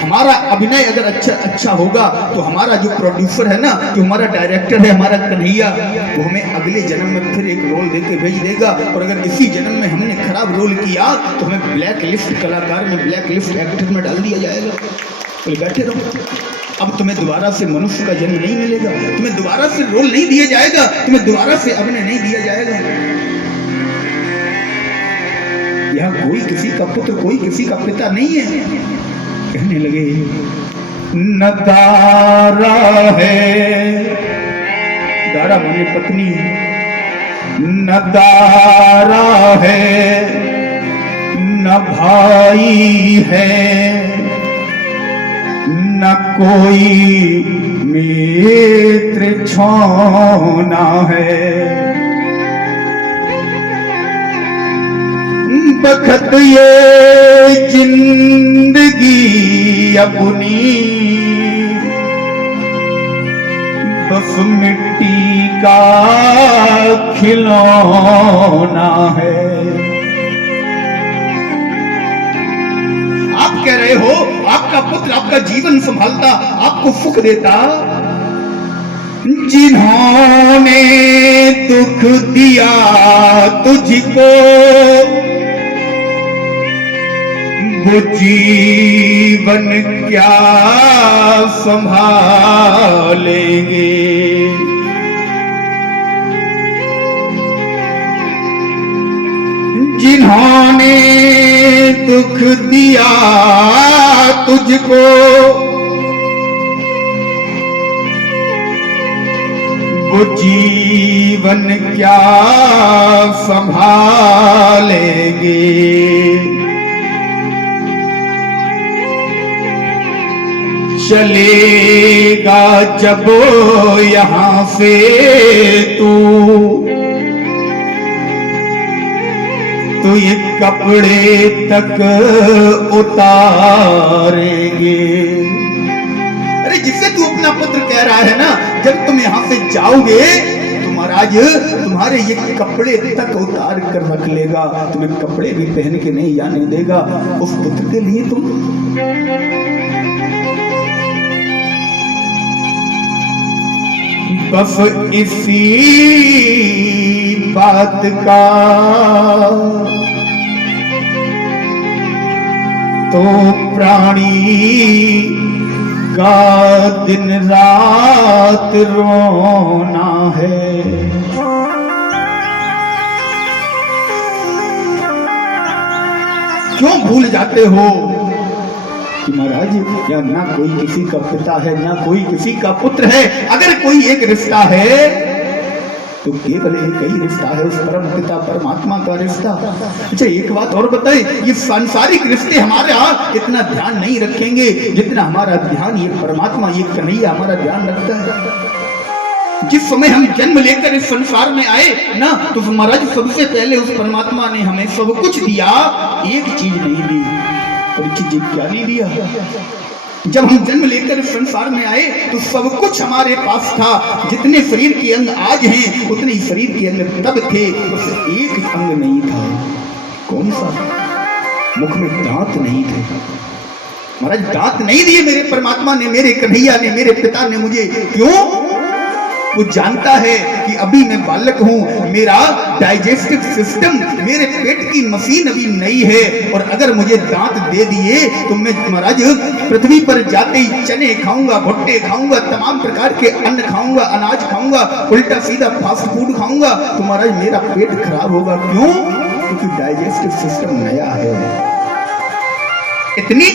हमारा अभिनय अगर अच्छा होगा तो हमारा जो प्रोड्यूसर है ना, जो हमारा डायरेक्टर है, हमारा कन्हैया, वो हमें अगले जन्म में फिर एक रोल देके भेज देगा। और अगर इसी जन्म में हमने खराब रोल किया तो हमें ब्लैक लिस्ट कलाकार में, ब्लैक लिस्ट एक्टर में डाल दिया जाएगा। तो बैठे रहो, अब तुम्हें दोबारा से मनुष्य का जन्म नहीं मिलेगा, तुम्हें दोबारा से रोल नहीं दिया जाएगा, तुम्हें दोबारा से अभिनय नहीं दिया जाएगा। यहाँ कोई किसी का पुत्र, कोई किसी का पिता नहीं है। कहने लगे न दारा है, दारा माने पत्नी, न दारा है, न भाई है, न कोई मित्र छोना है। बखत ये जिंदगी अपनी बस मिट्टी का खिलौना है। आप कह रहे हो आपका पुत्र आपका जीवन संभालता, आपको सुख देता। जिन्होंने दुख दिया तुझको वो जीवन क्या संभालेंगे। जिन्होंने दुख दिया तुझको वो जीवन क्या संभालेंगे। चलेगा जब यहाँ से तू तो ये कपड़े तक उतारेंगे। अरे जिससे तू अपना पुत्र कह रहा है ना, जब तुम यहाँ से जाओगे तो महाराज तुम्हारे ये कपड़े तक उतार कर रख लेगा, तुम्हें कपड़े भी पहन के नहीं जाने देगा। उस पुत्र के लिए तुम बस इसी बात का तो प्राणी का दिन रात रोना है। क्यों भूल जाते हो कि महाराज या ना कोई किसी का पिता है, ना कोई किसी का पुत्र है। अगर कोई एक रिश्ता है तो केवल एक ही रिश्ता है, उस परम पिता परमात्मा का रिश्ता। अच्छा एक बात और बताएं, ये सांसारिक रिश्ते हमारे यहाँ इतना ध्यान नहीं रखेंगे जितना हमारा ध्यान ये परमात्मा, ये कन्हैया हमारा ध्यान रखता है। जिस समय हम जन्म लेकर इस संसार में आए ना, तो महाराज सबसे पहले उस परमात्मा ने हमें सब कुछ दिया, एक चीज नहीं दी। परीक्षित जी क्या नहीं दिया? जब हम जन्म लेकर इस संसार में आए तो सब कुछ हमारे पास था। जितने शरीर के अंग आज हैं उतने ही शरीर के अंग तब थे, बस एक अंग नहीं था। कौन सा? मुख में दांत नहीं थे। महाराज दांत नहीं दिए मेरे परमात्मा ने, मेरे कन्हैया ने, मेरे पिता ने मुझे। क्यों? वो जानता है कि अभी मैं बालक हूं, मेरा डाइजेस्टिव सिस्टम, मेरे पेट की मशीन अभी नई है, और अगर मुझे दांत दे दिए तो मैं महाराज पृथ्वी पर जाते ही चने खाऊंगा, भुट्टे खाऊंगा, तमाम प्रकार के अन्न खाऊंगा, अनाज खाऊंगा, उल्टा सीधा फास्ट फूड खाऊंगा, तो महाराज मेरा पेट खराब होगा। क्यों? क्योंकि डाइजेस्टिव सिस्टम नया है। इतनी